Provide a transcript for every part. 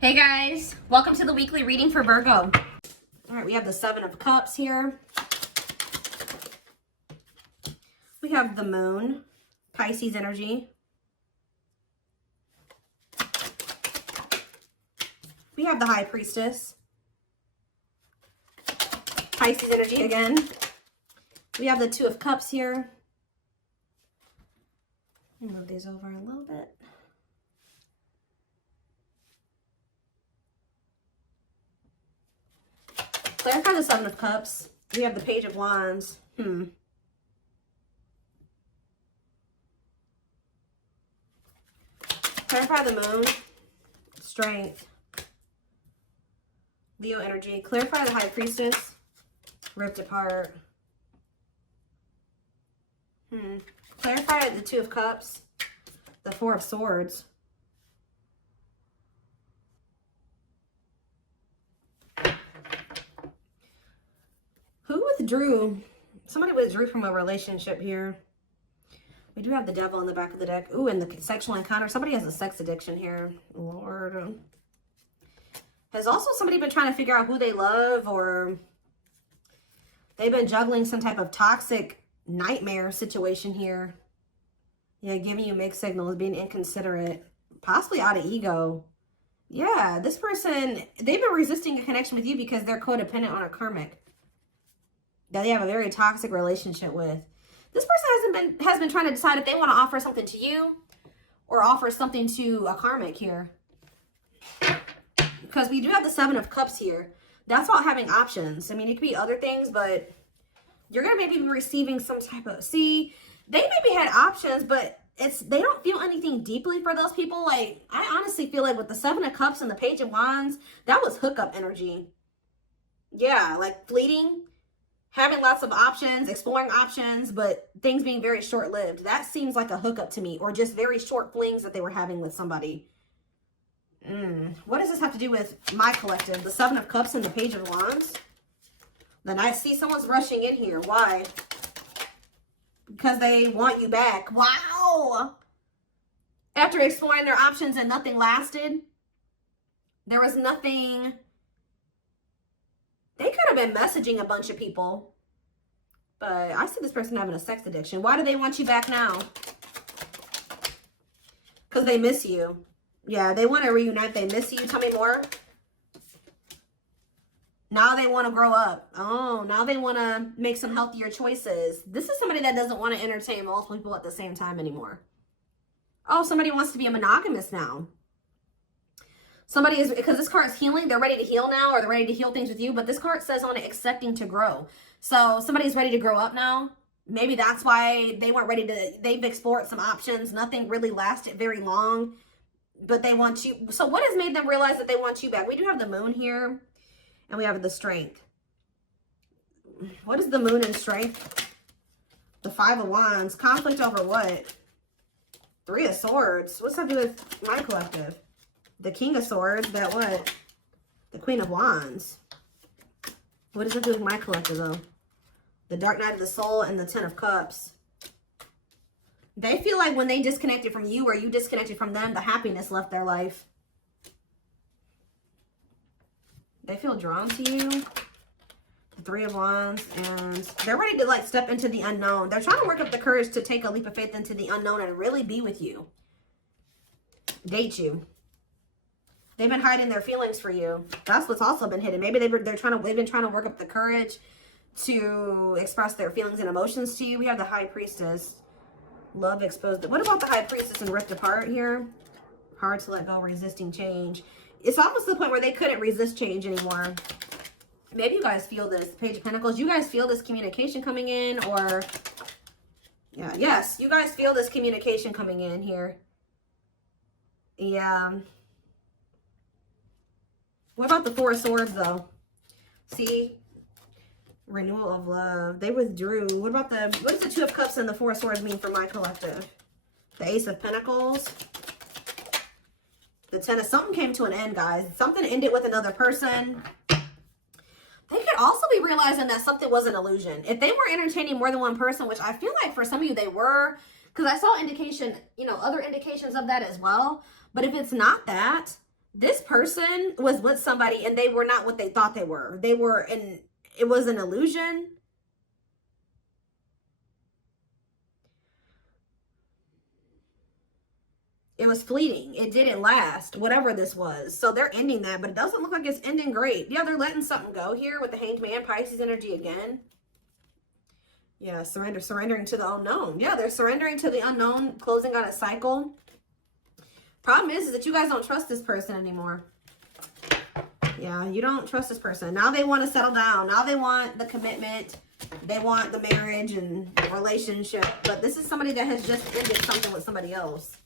Hey guys, welcome to the weekly reading for Virgo. All right, we have the Seven of Cups here. We have the Moon, Pisces energy. We have the High Priestess, Pisces energy again. We have the Two of Cups here. Let me move these over a little bit. Clarify the Seven of Cups. We have the Page of Wands. Clarify the Moon. Strength. Leo energy. Clarify the High Priestess. Ripped apart. Clarify the Two of Cups. The Four of Swords. Who withdrew? Somebody withdrew from a relationship here. We do have the Devil in the back of the deck. Ooh, and the sexual encounter. Somebody has a sex addiction here. Lord. Has also somebody been trying to figure out who they love, or they've been juggling some type of toxic nightmare situation here. Yeah, giving you mixed signals, being inconsiderate, possibly out of ego. Yeah, this person, they've been resisting a connection with you because they're codependent on a karmic that they have a very toxic relationship with. This person has been trying to decide if they want to offer something to you or offer something to a karmic here. Because we do have the Seven of Cups here. That's about having options. I mean, it could be other things, but you're going to maybe be receiving some type of... See, they maybe had options, but they don't feel anything deeply for those people. Like, I honestly feel like with the Seven of Cups and the Page of Wands, that was hookup energy. Yeah, like fleeting. Having lots of options, exploring options, but things being very short-lived. That seems like a hookup to me, or just very short flings that they were having with somebody. What does this have to do with my collective? The Seven of Cups and the Page of Wands? Then I see someone's rushing in here. Why? Because they want you back. Wow! After exploring their options and nothing lasted, there was nothing... They could have been messaging a bunch of people. But I see this person having a sex addiction. Why do they want you back now? Because they miss you. Yeah, they want to reunite. They miss you. Tell me more. Now they want to grow up. Oh, now they want to make some healthier choices. This is somebody that doesn't want to entertain multiple people at the same time anymore. Oh, somebody wants to be a monogamous now. Somebody is, because this card is healing, they're ready to heal now, or they're ready to heal things with you, but this card says on it, accepting to grow. So somebody's ready to grow up now. Maybe that's why they weren't ready to, they've explored some options. Nothing really lasted very long, but they want you. So what has made them realize that they want you back? We do have the Moon here, and we have the Strength. What is the Moon and Strength? The Five of Wands. Conflict over what? Three of Swords. What's that do with my collective? The King of Swords, that what? The Queen of Wands. What does it do with my collective, though? The Dark Night of the Soul and the Ten of Cups. They feel like when they disconnected from you or you disconnected from them, the happiness left their life. They feel drawn to you. The Three of Wands. And they're ready to, like, step into the unknown. They're trying to work up the courage to take a leap of faith into the unknown and really be with you. Date you. They've been hiding their feelings for you. That's what's also been hidden. Maybe they've been trying to work up the courage to express their feelings and emotions to you. We have the High Priestess. Love exposed. What about the High Priestess and ripped apart here? Hard to let go, resisting change. It's almost to the point where they couldn't resist change anymore. Maybe you guys feel this. Page of Pentacles. You guys feel this communication coming in, or... Yeah, yes. You guys feel this communication coming in here. Yeah. What about the Four of Swords, though? See? Renewal of love. They withdrew. What about what does the Two of Cups and the Four of Swords mean for my collective? The Ace of Pentacles. The Ten of... Something came to an end, guys. Something ended with another person. They could also be realizing that something was an illusion. If they were entertaining more than one person, which I feel like for some of you they were, because I saw indication, other indications of that as well. But if it's not that, This person was with somebody and they were not what they thought they were. They were in, it was an illusion. It was fleeting. It didn't last, whatever this was. So they're ending that, but it doesn't look like it's ending great. Yeah, they're letting something go here with the Hanged Man, Pisces energy again. Yeah, surrendering to the unknown. Yeah, they're surrendering to the unknown, closing out a cycle. Problem is that you guys don't trust this person anymore. Yeah, you don't trust this person. Now they want to settle down. Now they want the commitment. They want the marriage and the relationship. But this is somebody that has just ended something with somebody else.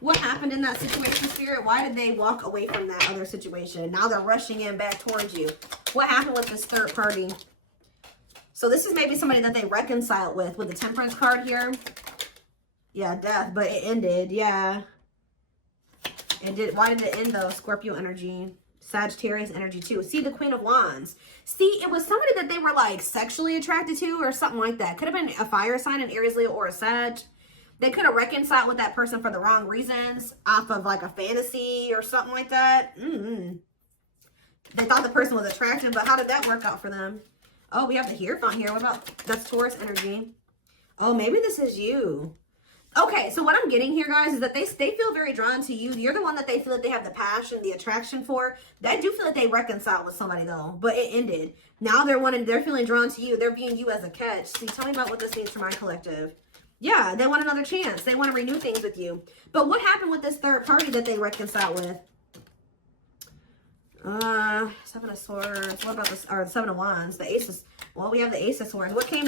What happened in that situation, Spirit? Why did they walk away from that other situation? Now they're rushing in back towards you. What happened with this third party? So this is maybe somebody that they reconciled with the Temperance card here. Yeah, death, but it ended. Yeah. It did. Why did it end though? Scorpio energy. Sagittarius energy too. See, the Queen of Wands. See, it was somebody that they were like sexually attracted to or something like that. Could have been a fire sign, an Aries, Leo, or a Sag. They could have reconciled with that person for the wrong reasons off of like a fantasy or something like that. They thought the person was attractive, but how did that work out for them? Oh, we have the Hierophant here. What about, that's Taurus energy. Oh, maybe this is you. Okay, so what I'm getting here, guys, is that they feel very drawn to you. You're the one that they feel that they have the passion, the attraction for. They do feel that they reconciled with somebody, though, but it ended. Now they're feeling drawn to you. They're viewing you as a catch. See, tell me about what this means for my collective. Yeah, they want another chance. They want to renew things with you. But what happened with this third party that they reconciled with? Seven of Swords. What about this? Or Seven of Wands. The Aces. Well, we have the Ace of Swords. What came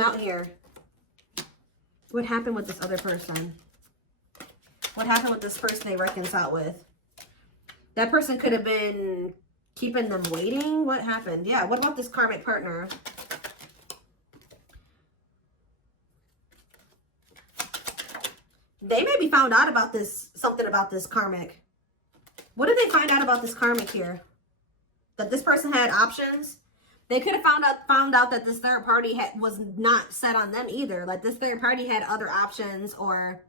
out here? What happened with this other person? What happened with this person they reconciled with? That person could have been keeping them waiting. What happened? Yeah, what about this karmic partner? They maybe found out about this, something about this karmic. What did they find out about this karmic here? That this person had options? They could have found out that this third party was not set on them either. Like this third party had other options, or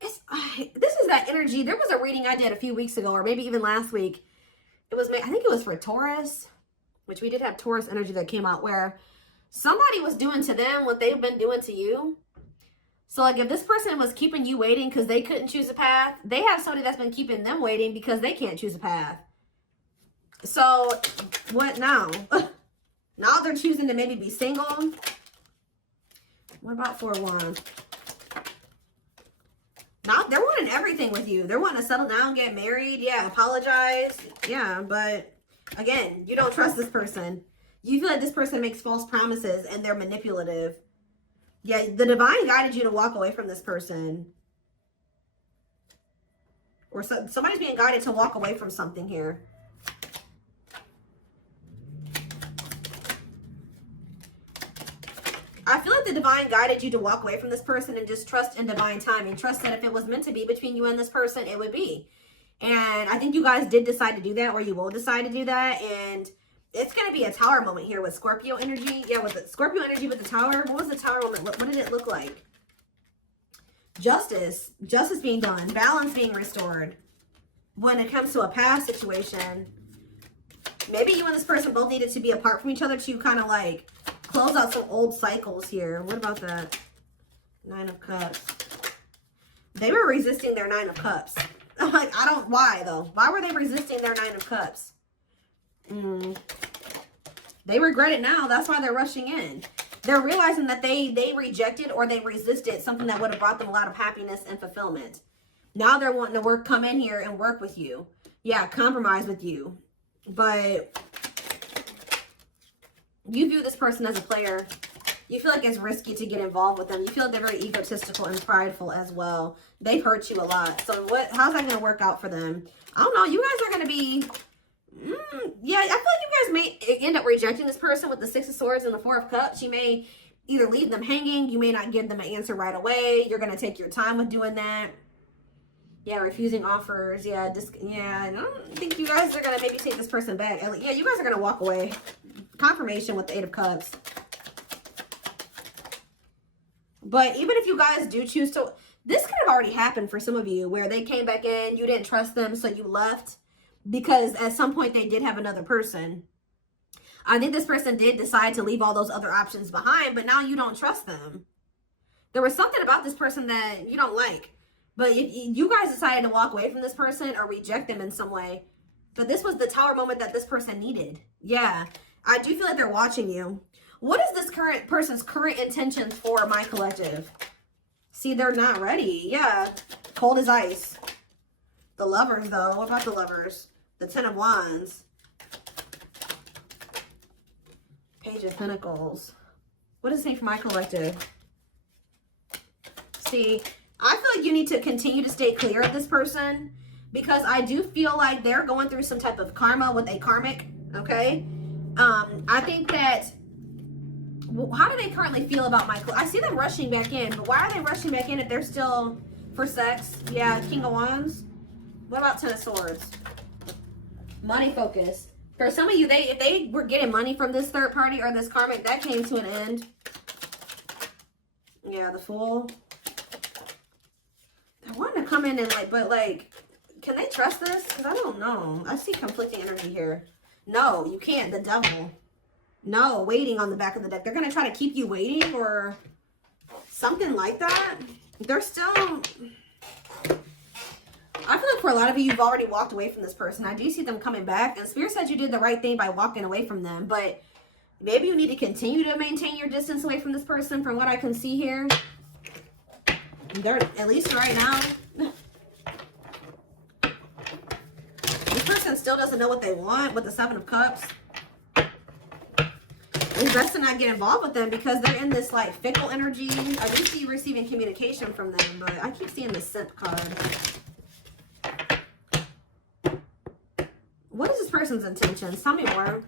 this is that energy. There was a reading I did a few weeks ago, or maybe even last week. It was, I think it was for Taurus, which we did have Taurus energy that came out, where somebody was doing to them what they've been doing to you. So like if this person was keeping you waiting because they couldn't choose a path, they have somebody that's been keeping them waiting because they can't choose a path. So what now? Now they're choosing to maybe be single. What about Four of Wands? Now they're wanting everything with you. They're wanting to settle down, get married. Yeah, apologize. Yeah, but again, you don't trust this person. You feel like this person makes false promises and they're manipulative. Yeah, the divine guided you to walk away from this person. Or somebody's being guided to walk away from something here. I feel like the divine guided you to walk away from this person and just trust in divine timing. Trust that if it was meant to be between you and this person, it would be. And I think you guys did decide to do that, or you will decide to do that. And it's going to be a tower moment here with Scorpio energy. Yeah, with the Scorpio energy with the tower. What was the tower moment? What did it look like? Justice. Justice being done. Balance being restored. When it comes to a past situation, maybe you and this person both needed to be apart from each other to kind of like close out some old cycles here. What about that? Nine of Cups. They were resisting their Nine of Cups. Like, why though? Why were they resisting their Nine of Cups? They regret it now. That's why they're rushing in. They're realizing that they rejected or they resisted something that would have brought them a lot of happiness and fulfillment. Now they're wanting to come in here and work with you. Yeah, compromise with you. But you view this person as a player. You feel like it's risky to get involved with them. You feel like they're very egotistical and prideful as well. They've hurt you a lot. So how's that going to work out for them? I don't know. You guys are going to be... yeah, I feel like you guys may end up rejecting this person with the Six of Swords and the Four of Cups. You may either leave them hanging. You may not give them an answer right away. You're going to take your time with doing that. Yeah, refusing offers. Yeah, I don't think you guys are going to maybe take this person back. Yeah, you guys are going to walk away. Confirmation with the Eight of Cups. But even if you guys do choose to... This could have already happened for some of you where they came back in, you didn't trust them, so you left because at some point they did have another person. I think this person did decide to leave all those other options behind, but now you don't trust them. There was something about this person that you don't like. But if you guys decided to walk away from this person or reject them in some way, but this was the Tower moment that this person needed. Yeah, I do feel like they're watching you. What is this current person's current intentions for my collective? See, they're not ready. Yeah, cold as ice. The Lovers, though. What about the Lovers? The Ten of Wands. Page of Pentacles. What does it say for my collective? See, I feel like you need to continue to stay clear of this person because I do feel like they're going through some type of karma with a karmic, okay? I think that, how do they currently feel about my, I see them rushing back in, but why are they rushing back in if they're still for sex? Yeah, King of Wands. What about Ten of Swords? Money focused. For some of you, if they were getting money from this third party or this karmic, that came to an end. Yeah, the Fool. I want to come in and but can they trust this? Because I don't know. I see conflicting energy here. No, you can't. The Devil. No, waiting on the back of the deck. They're going to try to keep you waiting or something like that. They're still... I feel like for a lot of you, you've already walked away from this person. I do see them coming back. And Spirit said you did the right thing by walking away from them. But maybe you need to continue to maintain your distance away from this person from what I can see here. They're, at least right now, this person still doesn't know what they want with the Seven of Cups. It's best to not get involved with them because they're in this like fickle energy. I do see you receiving communication from them, but I keep seeing the Simp card. What is this person's intentions? Tell me more.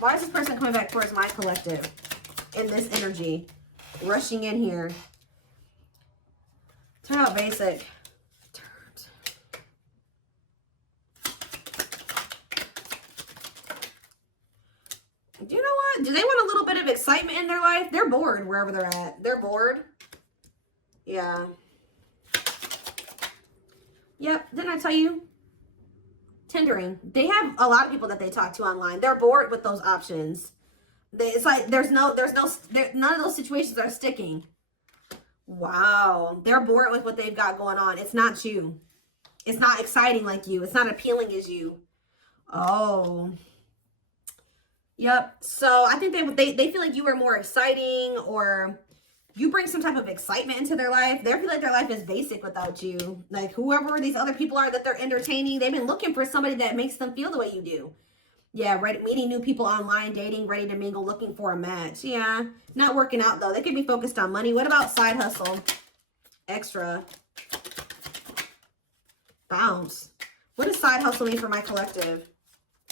Why is this person coming back towards my collective in this energy? Rushing in here. Turn out basic. Do you know what? Do they want a little bit of excitement in their life? They're bored wherever they're at. They're bored. Yeah. Yep. Didn't I tell you? Tendering. They have a lot of people that they talk to online. They're bored with those options. It's like none of those situations are sticking. Wow. They're bored with what they've got going on. It's not you. It's not exciting like you. It's not appealing as you. Oh. Yep. So I think they feel like you are more exciting or you bring some type of excitement into their life. They feel like their life is basic without you. Like whoever these other people are that they're entertaining, they've been looking for somebody that makes them feel the way you do. Yeah, right. Meeting new people online, dating, ready to mingle, looking for a match. Yeah, not working out though. They could be focused on money. What about side hustle? Extra. Bounce. What does side hustle mean for my collective?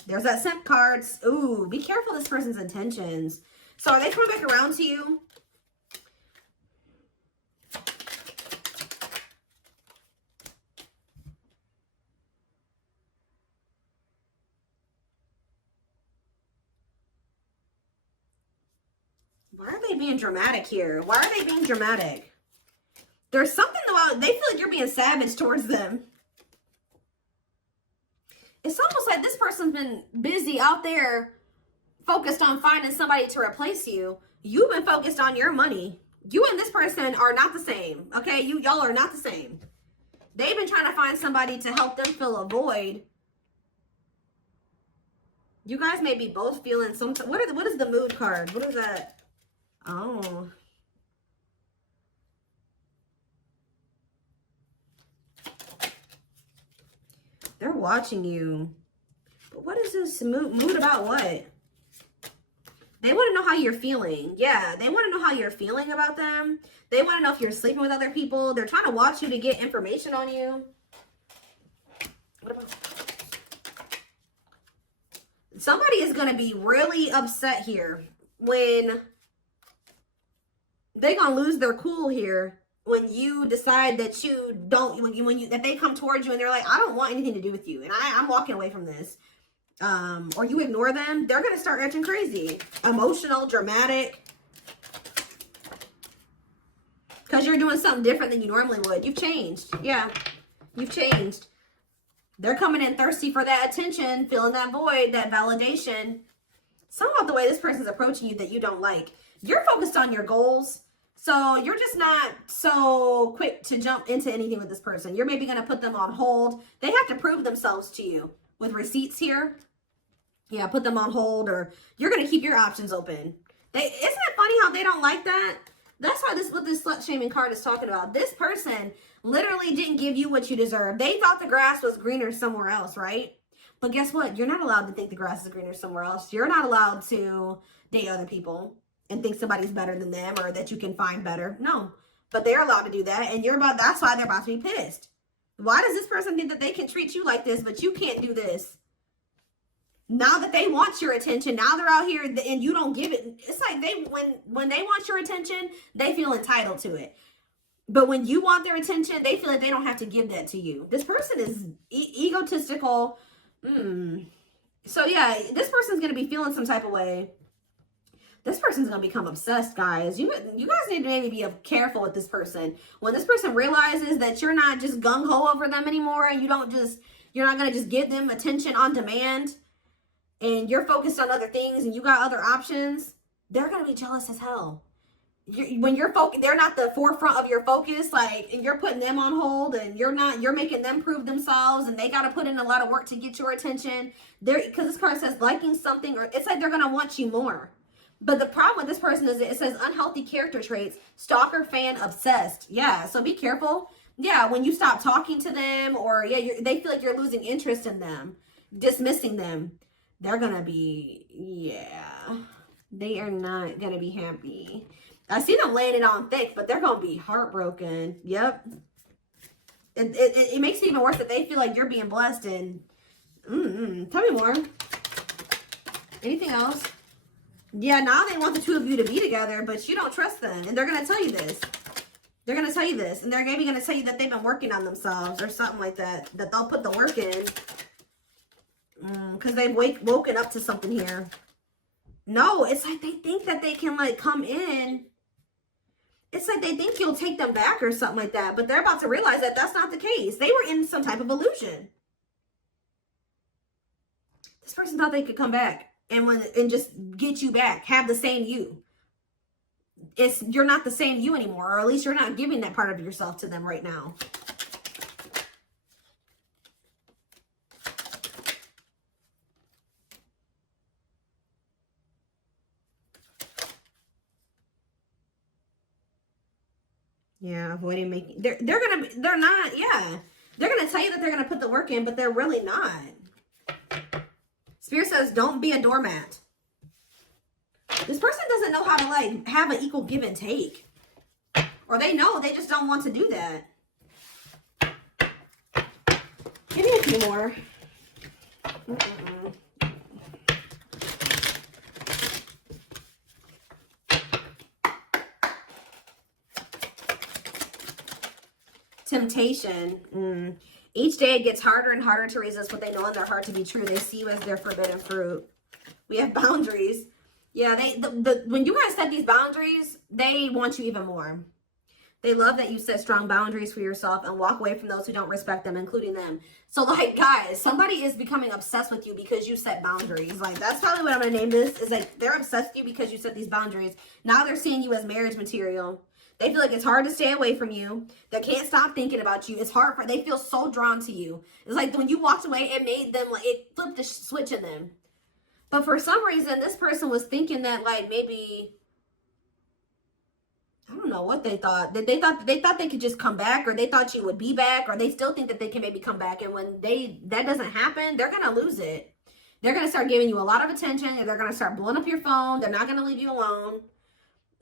There's that Simp cards. Ooh, be careful this person's intentions. So are they coming back around to you? Why are they being dramatic here? Why are they being dramatic? There's something about, they feel like you're being savage towards them. It's almost like this person's been busy out there focused on finding somebody to replace you. You've been focused on your money. You and this person are not the same. Okay, y'all are not the same. They've been trying to find somebody to help them fill a void. You guys may be both feeling some, what is the mood card? What is that? Oh. They're watching you. But what is this mood about what? They want to know how you're feeling. Yeah, they want to know how you're feeling about them. They want to know if you're sleeping with other people. They're trying to watch you to get information on you. What about... Somebody is going to be really upset here when they're going to lose their cool here when you decide that you don't, that they come towards you and they're like, I don't want anything to do with you. And I'm walking away from this. Or you ignore them, they're going to start acting crazy. Emotional, dramatic. Because you're doing something different than you normally would. You've changed. Yeah, you've changed. They're coming in thirsty for that attention, filling that void, that validation. Something about the way this person's approaching you that you don't like. You're focused on your goals. So you're just not so quick to jump into anything with this person. You're maybe going to put them on hold. They have to prove themselves to you with receipts here. Yeah, put them on hold, or you're going to keep your options open. Isn't it funny how they don't like that? That's why what this slut shaming card is talking about. This person literally didn't give you what you deserve. They thought the grass was greener somewhere else, right? But guess what? You're not allowed to think the grass is greener somewhere else. You're not allowed to date other people and think somebody's better than them or that you can find better. No, but they're allowed to do that. And that's why they're about to be pissed. Why does this person think that they can treat you like this, but you can't do this? Now that they want your attention, now they're out here and you don't give it. It's like when they want your attention, they feel entitled to it. But when you want their attention, they feel like they don't have to give that to you. This person is egotistical. So yeah, this person's going to be feeling some type of way. This person's going to become obsessed, guys. You guys need to maybe be careful with this person. When this person realizes that you're not just gung-ho over them anymore, and you're not going to just give them attention on demand, and you're focused on other things and you got other options, they're going to be jealous as hell. When you're focused, they're not the forefront of your focus, like, and you're putting them on hold, and you're making them prove themselves, and they got to put in a lot of work to get your attention. Because this card says liking something, or it's like they're going to want you more. But the problem with this person is it says unhealthy character traits, stalker, fan, obsessed. Yeah, so be careful. Yeah, when you stop talking to them, or they feel like you're losing interest in them, dismissing them, they're going to be, they are not going to be happy. I see them laying it on thick, but they're going to be heartbroken. Yep. It makes it even worse that they feel like you're being blessed. And tell me more. Anything else? Yeah, now they want the two of you to be together, but you don't trust them. And they're going to tell you this. They're going to tell you this. And they're maybe going to tell you that they've been working on themselves or something like that. That they'll put the work in. Because they've woken up to something here. No, it's like they think that they can, like, come in. It's like they think you'll take them back or something like that. But they're about to realize that that's not the case. They were in some type of illusion. This person thought they could come back and just get you back. Have the same you. You're not the same you anymore. Or at least you're not giving that part of yourself to them right now. Yeah, avoiding making, they're gonna tell you that they're gonna put the work in, but they're really not. Spirit says, don't be a doormat. This person doesn't know how to, like, have an equal give and take. Or they know, they just don't want to do that. Give me a few more. Temptation. Each day it gets harder and harder to resist what they know in their heart to be true. They see you as their forbidden fruit. We have boundaries. Yeah, when you guys set these boundaries, they want you even more. They love that you set strong boundaries for yourself and walk away from those who don't respect them, including them. So, like, guys, somebody is becoming obsessed with you because you set boundaries. Like, that's probably what I'm going to name this. Is like, they're obsessed with you because you set these boundaries. Now they're seeing you as marriage material. They feel like it's hard to stay away from you. They can't stop thinking about you. It's hard they feel so drawn to you. It's like when you walked away, it made them, like, it flipped the switch in them. But for some reason, this person was thinking that, like, maybe, I don't know what they thought. They thought they could just come back, or they thought you would be back, or they still think that they can maybe come back. And when that doesn't happen, they're going to lose it. They're going to start giving you a lot of attention, and they're going to start blowing up your phone. They're not going to leave you alone.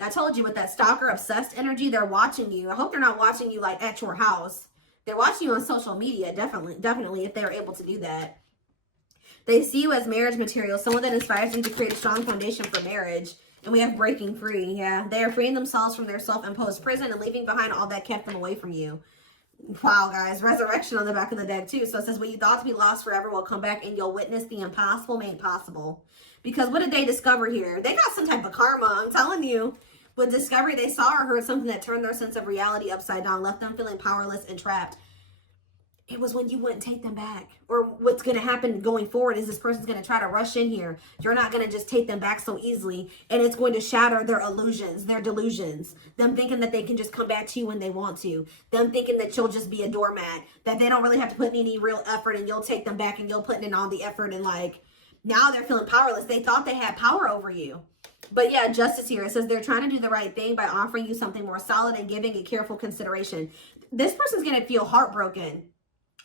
I told you, with that stalker obsessed energy, they're watching you. I hope they're not watching you, like, at your house. They're watching you on social media, definitely, if they're able to do that. They see you as marriage material, someone that inspires them to create a strong foundation for marriage. And we have breaking free. Yeah, they are freeing themselves from their self-imposed prison and leaving behind all that kept them away from you. Wow, guys. Resurrection on the back of the deck, too. So it says, what you thought to be lost forever will come back, and you'll witness the impossible made possible. Because what did they discover here? They got some type of karma, I'm telling you. With discovery, they saw or heard something that turned their sense of reality upside down, left them feeling powerless and trapped. It was when you wouldn't take them back. Or what's going to happen going forward is this person's going to try to rush in here. You're not going to just take them back so easily. And it's going to shatter their illusions, their delusions. Them thinking that they can just come back to you when they want to. Them thinking that you'll just be a doormat. That they don't really have to put in any real effort and you'll take them back and you'll put in all the effort. And like, now they're feeling powerless. They thought they had power over you. But yeah, justice here. It says they're trying to do the right thing by offering you something more solid and giving it careful consideration. This person's going to feel heartbroken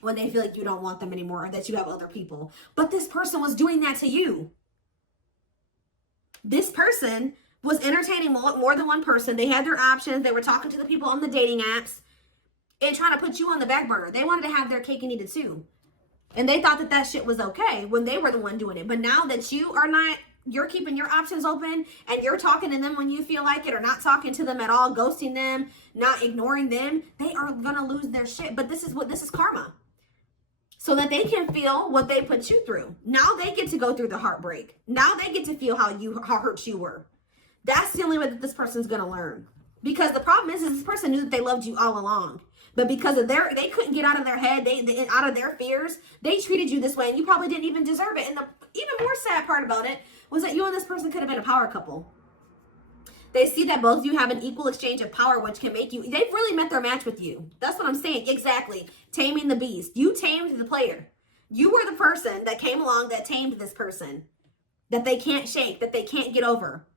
when they feel like you don't want them anymore or that you have other people. But this person was doing that to you. This person was entertaining more than one person. They had their options. They were talking to the people on the dating apps and trying to put you on the back burner. They wanted to have their cake and eat it too. And they thought that that shit was okay when they were the one doing it. But now that you are not, you're keeping your options open and you're talking to them when you feel like it or not talking to them at all, ghosting them, not ignoring them, they are going to lose their shit. But this is karma. So that they can feel what they put you through. Now they get to go through the heartbreak. Now they get to feel how hurt you were. That's the only way that this person's going to learn. Because the problem is this person knew that they loved you all along. But because of they couldn't get out of their head, they out of their fears, they treated you this way and you probably didn't even deserve it. And the even more sad part about it was that you and this person could have been a power couple. They see that both of you have an equal exchange of power, which can make you, they've really met their match with you. That's what I'm saying. Exactly. Taming the beast. You tamed the player. You were the person that came along that tamed this person. That they can't shake, that they can't get over.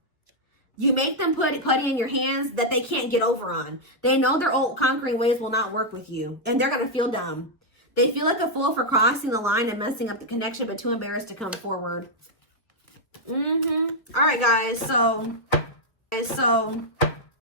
You make them put putty in your hands that they can't get over on. They know their old conquering ways will not work with you. And they're going to feel dumb. They feel like a fool for crossing the line and messing up the connection, but too embarrassed to come forward. All right, guys. So